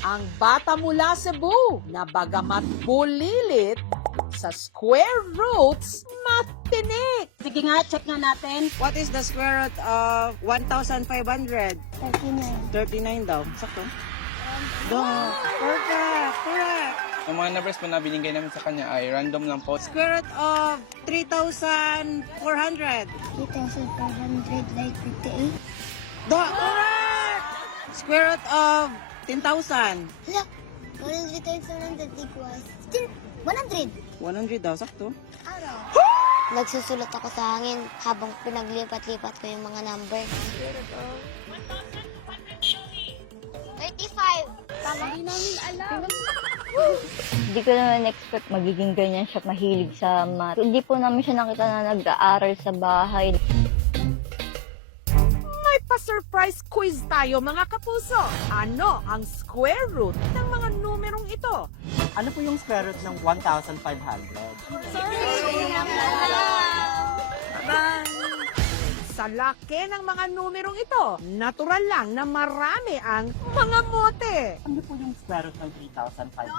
Ang bata mula Cebu na bagamat bulilit sa square roots, matinik. Sige nga, check nga natin. What is the square root of 1,500? 39. 39 daw. Sakto? Perfect! Correct! Ang mga numbers po na binigay namin sa kanya ay random lang po. Square root of 3,400. 3,500 like 58. Correct! Square root of 10,000. Hala, 100 times 100 equals 100. 100 daw. Sakto? Araw. Nagsusulat ako sa hangin habang pinaglipat-lipat ko yung mga number. 35. Tama. Hindi namin alam. Hindi ko naman expect magiging ganyan siya mahilig sa math. Hindi po namin siya nakita na nag-aaral sa bahay. May pa-surprise quiz tayo mga kapuso. Ano ang square root ng mga numerong ito? Ano po yung square root ng 1,500? Sa laki ng mga numerong ito, natural lang na marami ang mga mote. Ano po yung square root ng 3,500?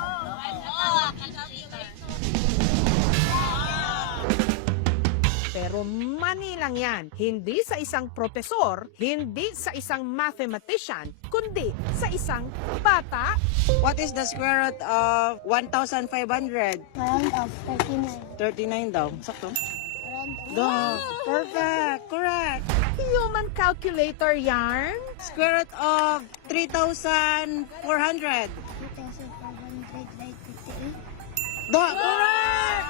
Pero mani lang yan. Hindi sa isang profesor, hindi sa isang mathematician, kundi sa isang bata. What is the square root of 1,500? Round of 39. 39 daw. Sakto? Round of Perfect! Correct! Human calculator yarn. Square root of 3,400. 3,500 like 58. Correct!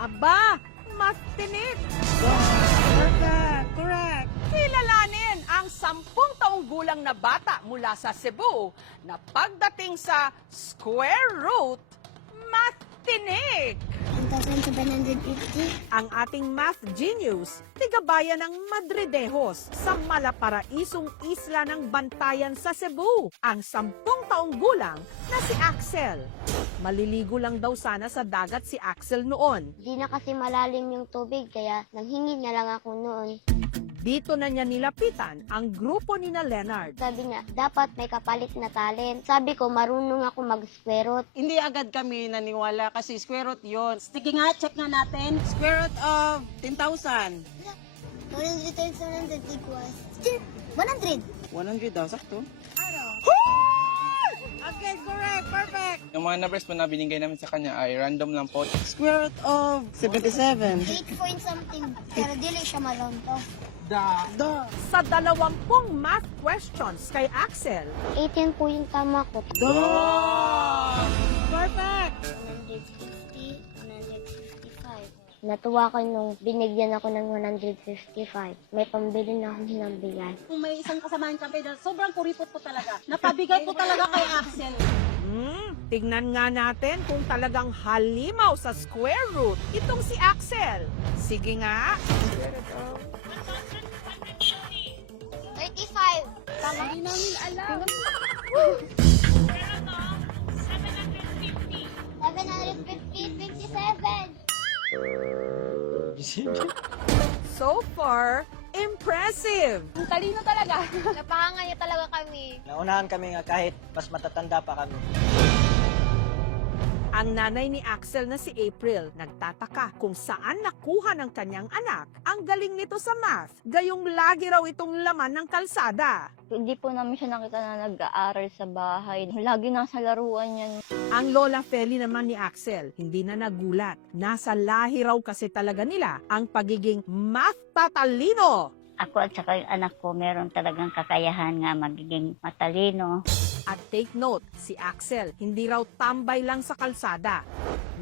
Aba, matinik. Perfect! Correct! Kilalanin ang 10 taong gulang na bata mula sa Cebu na pagdating sa square root, matinik. 1,750. Ang ating math genius, tigabayan ng Madridejos sa malaparaisong isla ng Bantayan sa Cebu. Ang 10 taong gulang na si Axel. Maliligo lang daw sana sa dagat si Axel noon. Di na kasi malalim yung tubig kaya nanghingi na lang ako noon. Dito na niya nilapitan ang grupo ni na Leonard. Sabi niya, dapat may kapalit na talent. Sabi ko, marunong ako mag-square root. Hindi agad kami naniwala kasi square root yun. Sige nga, check nga natin. Square root of 10,000. 100 times 100 equals 100. 100 daw. Sakto? Araw. Okay, correct. Perfect. Yung mga numbers po na binigay namin sa kanya ay random lang po. Square root of 77. 8 point something. Pero dili siya ma-round off. Sa 20 math questions kay Axel, 18 po yung tama ko. Perfect. 150, 155. Natuwa ko nung binigyan ako ng 155. May pambili na akong hinambilan. Kung may isang kasamahan kami, sobrang kuripot ko talaga. Napabigay ko talaga kay Axel. tignan nga natin kung talagang halimaw sa square root itong si Axel. Sige nga. 35. Tama. Hindi namin alam. 750, 27. So far, impressive. Ang talino talaga. Napakanganya talaga kami. Naunahan kami nga kahit mas matatanda pa kami. Ang nanay ni Axel na si April nagtataka kung saan nakuha ng kanyang anak ang galing nito sa math, gayong lagi raw itong laman ng kalsada. Hindi po namin siya nakita na nag-aaral sa bahay. Lagi nasa laruan yan. Ang Lola Feli naman ni Axel, hindi na nagulat. Nasa lahi raw kasi talaga nila ang pagiging math tatalino. Ako at saka yung anak ko, meron talagang kakayahan nga magiging matalino. At take note, si Axel hindi raw tambay lang sa kalsada.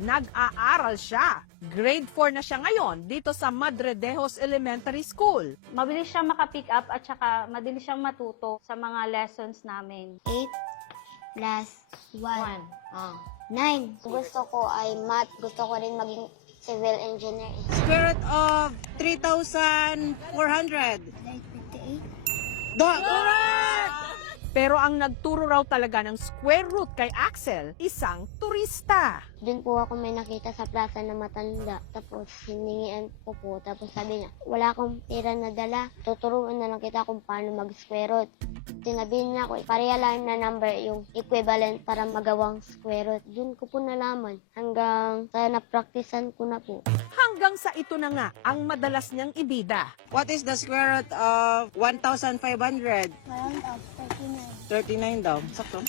Nag-aaral siya. Grade 4 na siya ngayon dito sa Madridejos Elementary School. Mabilis siyang makapick up at saka mabilis siyang matuto sa mga lessons namin. 8 plus 1. 9. Gusto ko ay math. Gusto ko rin maging civil engineer. Square root of 3,400. Like 58. Correct! Pero ang nagturo raw talaga ng square root kay Axel, isang turista. Doon po ako may nakita sa plaza na matanda. Tapos hiningian ko po. Tapos sabi niya, wala akong pera na dala. Tuturuan na lang kita kung paano mag-square root. Sinabihin niya ako, pareha lang na number yung equivalent para magawang square root. Doon ko po nalaman. Hanggang sa napraktisan ko na po. Hanggang sa ito na nga ang madalas niyang ibida. What is the square root of 1,500? Round up, 39 daw. Sakto?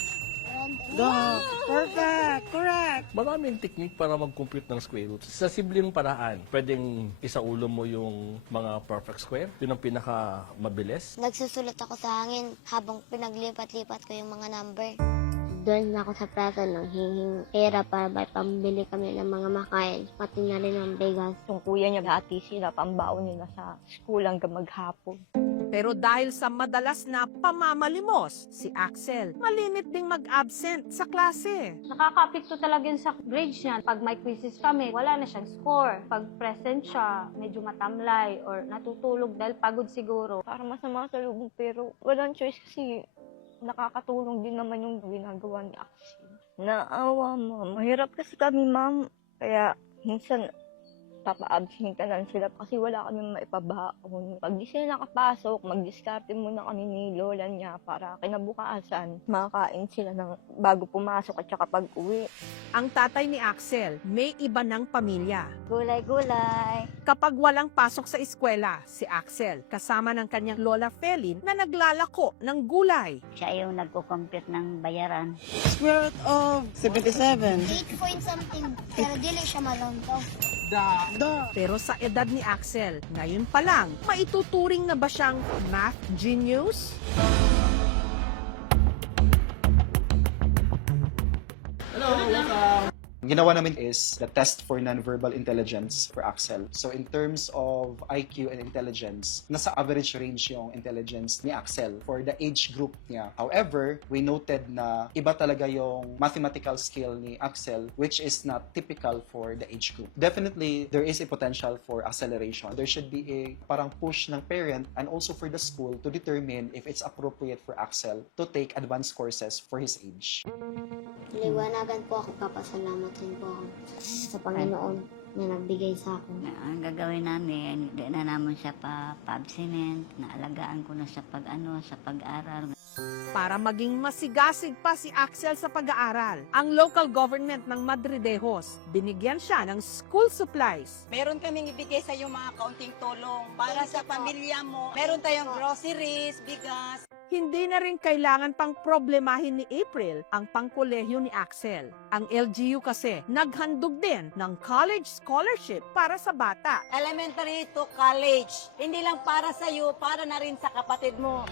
Do. Perfect. Correct. Maraming technique para mag-compute ng square root. Sa simpleng paraan, pwedeng isaulo mo yung mga perfect square. Yun ang pinaka mabilis. Nagsusulat ako sa hangin habang pinaglipat-lipat ko yung mga number. Doon ako sa plaza nang hinging pera para may pambili kami ng mga makain, pati na rin ang bigas. Yung kuya niya, dati sila, pambaon nila sa school hanggang maghapon. Pero dahil sa madalas na pamamalimos, si Axel malimit ding mag-absent sa klase. Nakaka-apekto talaga yun sa grades niya. Pag may quizzes kami, wala na siyang score. Pag present siya, medyo matamlay or natutulog dahil pagod siguro. Parang masama sa lubog pero walang choice kasi nakakatulong din naman yung ginagawa ni Axel. Naawa mo. Mahirap kasi kami, ma'am. Kaya minsan papa-absent ka lang sila kasi wala kami maipabaon. Pag di sila nakapasok, mag-discarte muna kami ni lola niya para kinabukasan makakain sila ng bago pumasok at saka pag-uwi. Ang tatay ni Axel may iba ng pamilya. Gulay-gulay. Kapag walang pasok sa eskwela, si Axel kasama ng kanyang lola Felin na naglalako ng gulay. Siya yung nagko-compute ng bayaran. Square root of 77. 8 point something, pero dili siya ma-round off. Do. Pero sa edad ni Axel, ngayon pa lang, maituturing na ba siyang math genius? Ginawa namin is the test for nonverbal intelligence for Axel. So in terms of IQ and intelligence, nasa average range yung intelligence ni Axel for the age group niya. However, we noted na iba talaga yung mathematical skill ni Axel, which is not typical for the age group. Definitely, there is a potential for acceleration. There should be a parang push ng parent and also for the school to determine if it's appropriate for Axel to take advanced courses for his age. Liwanagan po ako, papasalamat din po ako sa Panginoon na nagbigay sa akin. Ang gagawin namin, hindi na naman siya pa-abstinent, naalagaan ko na sa pag-aral. Para maging masigasig pa si Axel sa pag-aaral, ang local government ng Madridejos, binigyan siya ng school supplies. Meron kaming ibigay sa iyo mga kaunting tulong para sa pamilya mo. Meron tayong groceries, bigas. Hindi na rin kailangan pang problemahin ni April ang pangkolehiyo ni Axel. Ang LGU kasi naghandog din ng college scholarship para sa bata. Elementary to college. Hindi lang para sa iyo, para na rin sa kapatid mo.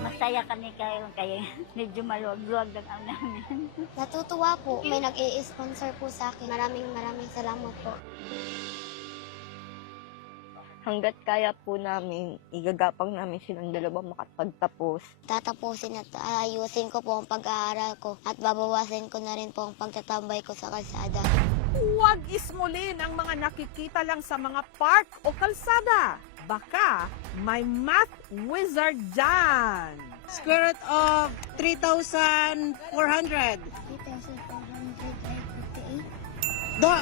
Masaya kami kaya medyo maluwag-luwag lang ang namin. Natutuwa po, may nag-i-sponsor po sa akin. Maraming salamat po. Hanggat kaya po namin, igagapang namin silang dalawa makapagtapos. Tatapusin at ayusin ko po ang pag-aaral ko at babawasin ko na rin po ang pagtatambay ko sa kalsada. Huwag ismulin ang mga nakikita lang sa mga park o kalsada. Baka may math wizard dyan. Square root of 3,400. 3,458. Do.